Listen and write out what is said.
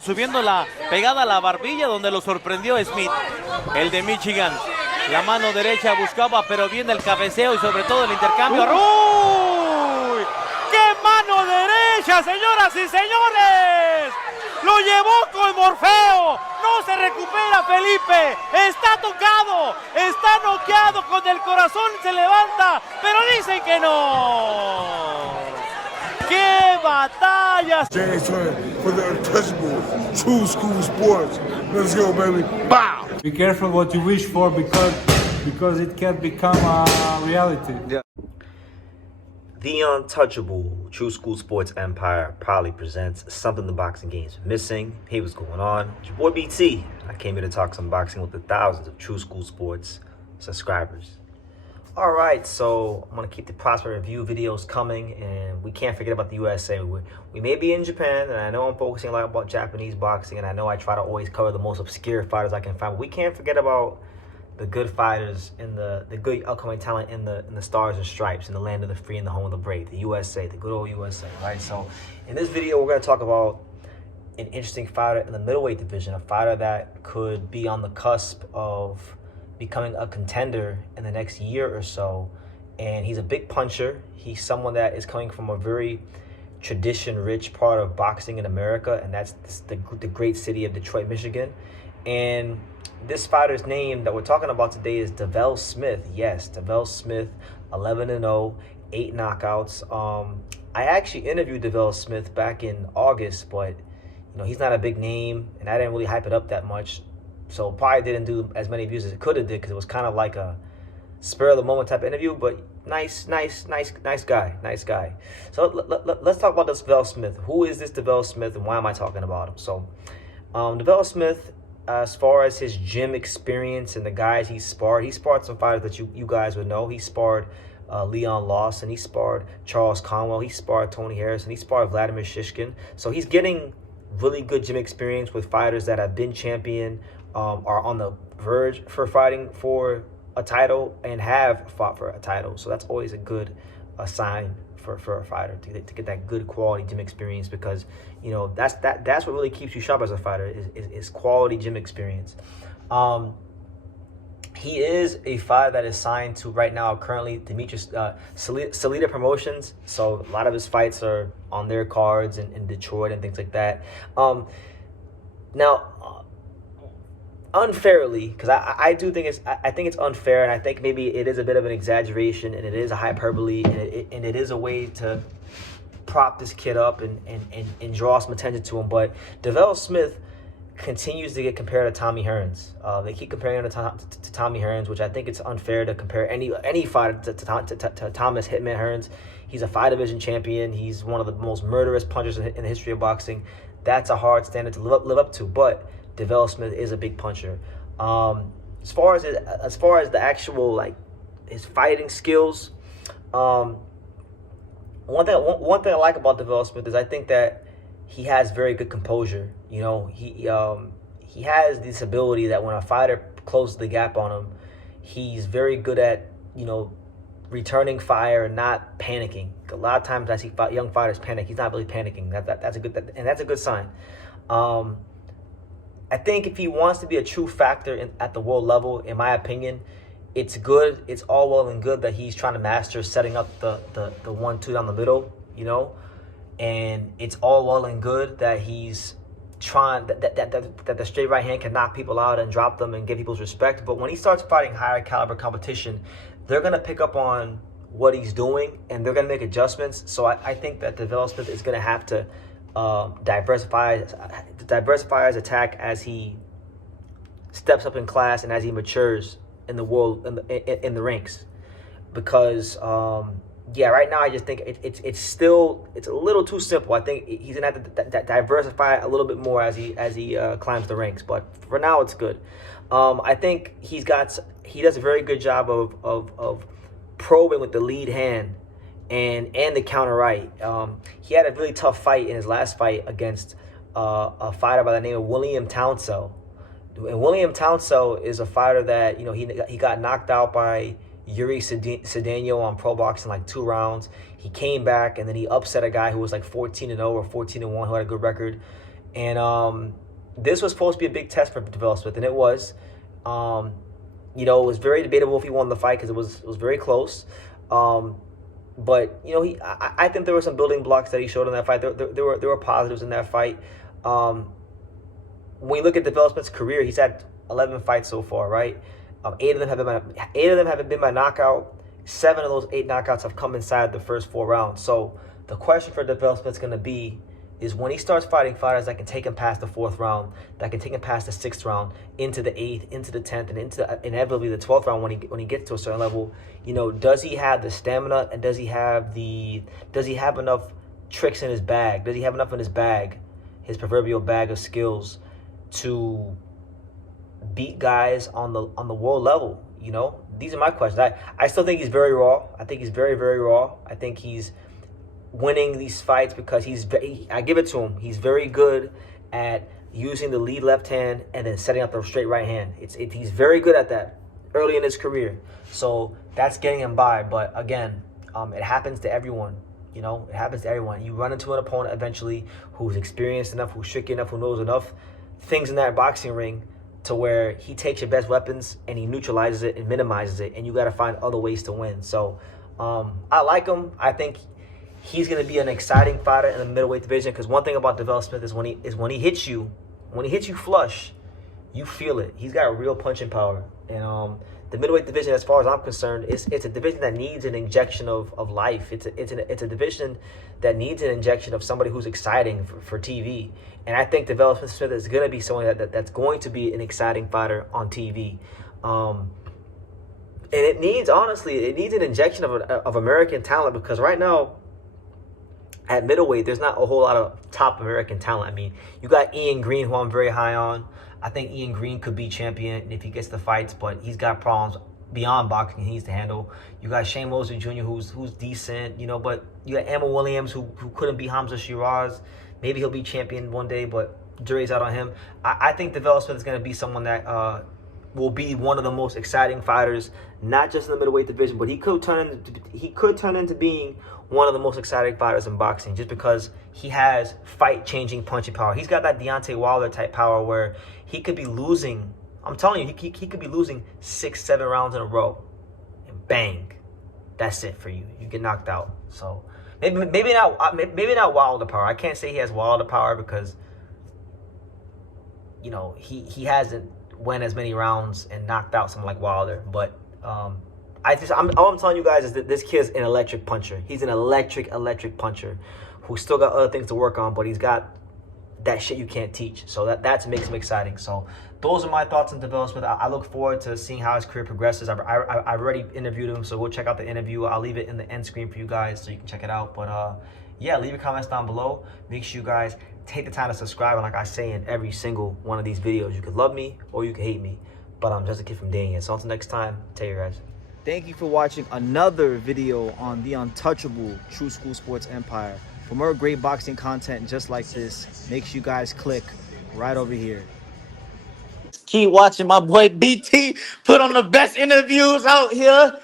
Subiendo la pegada a la barbilla donde lo sorprendió Smith, el de Michigan. La mano derecha buscaba, pero viene el cabeceo y sobre todo el intercambio. ¡Uy! ¡Qué mano derecha, señoras y señores! Lo llevó con Morfeo. No se recupera Felipe. Está tocado. Está noqueado. Con el corazón se levanta. Pero dicen que no. ¡Qué batallas! James for the untouchable, true school sports. Let's go, baby. Bow! Be careful what you wish for because it can become a reality. Yeah. The untouchable True School Sports Empire proudly presents something the boxing game's missing. Hey, what's going on? It's your boy BT. I came here to talk some boxing with the thousands of True School Sports subscribers. All right, so I'm going to keep the prospect review videos coming, and we can't forget about the USA. We may be in Japan, and I know I'm focusing a lot about Japanese boxing, and I know I try to always cover the most obscure fighters I can find, but we can't forget about the good fighters and the good upcoming talent in the stars and stripes, in the land of the free and the home of the brave, the USA, the good old USA, right? So in this video, we're going to talk about an interesting fighter in the middleweight division, a fighter that could be on the cusp of becoming a contender in the next year or so. And he's a big puncher. He's someone that is coming from a very tradition-rich part of boxing in America, and that's the great city of Detroit, Michigan. And this fighter's name that we're talking about today is Develle Smith. Yes, Develle Smith, 11-0, 8 knockouts. I actually interviewed Develle Smith back in August, but he's not a big name, and I didn't really hype it up that much. So probably didn't do as many views as it could have did, because it was kind of like a spur of the moment type of interview. But nice guy. So let's talk about this Develle Smith. Who is this Develle Smith, and why am I talking about him? So Develle Smith, as far as his gym experience and the guys he sparred some fighters that you guys would know. He sparred Leon Lawson. He sparred Charles Conwell. He sparred Tony Harrison. He sparred Vladimir Shishkin. So he's getting really good gym experience with fighters that have been champion, are on the verge for fighting for a title, and have fought for a title. So that's always a good sign for a fighter to get that good quality gym experience, because that's what really keeps you sharp as a fighter is quality gym experience. He is a fighter that is signed to right now currently Demetrius Salita Promotions. So a lot of his fights are on their cards in Detroit and things like that. Now, unfairly, because I do think I think it's unfair, and I think maybe it is a bit of an exaggeration, and it is a hyperbole, and it is a way to prop this kid up and draw some attention to him. But Develle Smith continues to get compared to Tommy Hearns. They keep comparing him to Tommy Hearns, which I think it's unfair to compare any fighter to Thomas Hitman Hearns. He's a 5-division champion. He's one of the most murderous punchers in the history of boxing. That's a hard standard to live up to, but Develle Smith is a big puncher. As far as the actual his fighting skills, one thing I like about Develle Smith is I think that he has very good composure. He has this ability that when a fighter closes the gap on him, he's very good at returning fire and not panicking. A lot of times I see young fighters panic. He's not really panicking. That's a good sign. I think if he wants to be a true factor at the world level, in my opinion, it's good. It's all well and good that he's trying to master setting up the 1-2 down the middle, and it's all well and good that he's trying that the straight right hand can knock people out and drop them and get people's respect. But when he starts fighting higher caliber competition, they're gonna pick up on what he's doing, and they're gonna make adjustments. So I think that Develle Smith is gonna have to diversify his attack as he steps up in class and as he matures in the world, in the ranks. Because right now I just think it's a little too simple. I think he's gonna have to diversify a little bit more as he climbs the ranks. But for now, it's good. I think he does a very good job of probing with the lead hand and the counter right. He had a really tough fight in his last fight against a fighter by the name of William Townsell. And William Townsell is a fighter that he got knocked out by Yuri Cedeno on Pro Boxing in 2 rounds. He came back, and then he upset a guy who was 14-0 or 14-1, who had a good record. And this was supposed to be a big test for Develle Smith, and it was. You know, it was very debatable if he won the fight because it was very close. But you know, I think there were some building blocks that he showed in that fight. There were positives in that fight. When you look at Develle Smith's career, he's had 11 fights so far, right? Eight of them have been by knockout. 7 of those 8 knockouts have come inside the first 4 rounds. So the question for Develle Smith's going to be is when he starts fighting fighters that can take him past the 4th round, that can take him past the 6th round, into the 8th, into the 10th, and into inevitably the 12th round when he gets to a certain level. You know, does he have the stamina and does he have enough tricks in his bag? Does he have enough in his bag, his proverbial bag of skills, to beat guys on the world level? You know, these are my questions. I still think he's very raw. I think he's very, very raw. I think he's winning these fights because I give it to him. He's very good at using the lead left hand and then setting up the straight right hand. He's very good at that early in his career. So that's getting him by. But again, it happens to everyone. You know, it happens to everyone. You run into an opponent eventually who's experienced enough, who's tricky enough, who knows enough things in that boxing ring to where he takes your best weapons and he neutralizes it and minimizes it, and you got to find other ways to win. So I like him. I think he's going to be an exciting fighter in the middleweight division because one thing about Develle Smith is when he hits you flush, you feel it. He's got real punching power. And the middleweight division, as far as I'm concerned, it's a division that needs an injection of life. It's a division that needs an injection of somebody who's exciting for TV. And I think Develle Smith is going to be someone that's going to be an exciting fighter on TV. And it needs an injection of American talent because right now, at middleweight, there's not a whole lot of top American talent. I mean, you got Ian Green, who I'm very high on. I think Ian Green could be champion if he gets the fights, but he's got problems beyond boxing he needs to handle. You got Shane Mosley Jr., who's decent, you know, but you got Emma Williams, who couldn't be Hamza Shiraz. Maybe he'll be champion one day, but jury's out on him. I think Develle Smith is going to be someone that will be one of the most exciting fighters, not just in the middleweight division, but he could turn into being one of the most exciting fighters in boxing just because he has fight-changing punching power. He's got that Deontay Wilder type power where he could be losing. I'm telling you, he could be losing 6-7 rounds in a row, and bang, that's it for you. You get knocked out. So maybe not Wilder power. I can't say he has Wilder power because you know he hasn't won as many rounds and knocked out someone like Wilder, but all I'm telling you guys is that this kid's an electric puncher. He's an electric puncher who's still got other things to work on, but he's got that shit you can't teach. So that makes him exciting. So those are my thoughts on Develle Smith. I look forward to seeing how his career progresses. I've already interviewed him, so go check out the interview. I'll leave it in the end screen for you guys so you can check it out. But yeah, leave your comments down below. Make sure you guys take the time to subscribe. And like I say in every single one of these videos, you could love me or you could hate me. But I'm just a kid from Daniel. So until next time, take care, guys. Thank you for watching another video on the untouchable True School Sports Empire. For more great boxing content just like this, make sure you guys click right over here. Keep watching my boy BT put on the best interviews out here.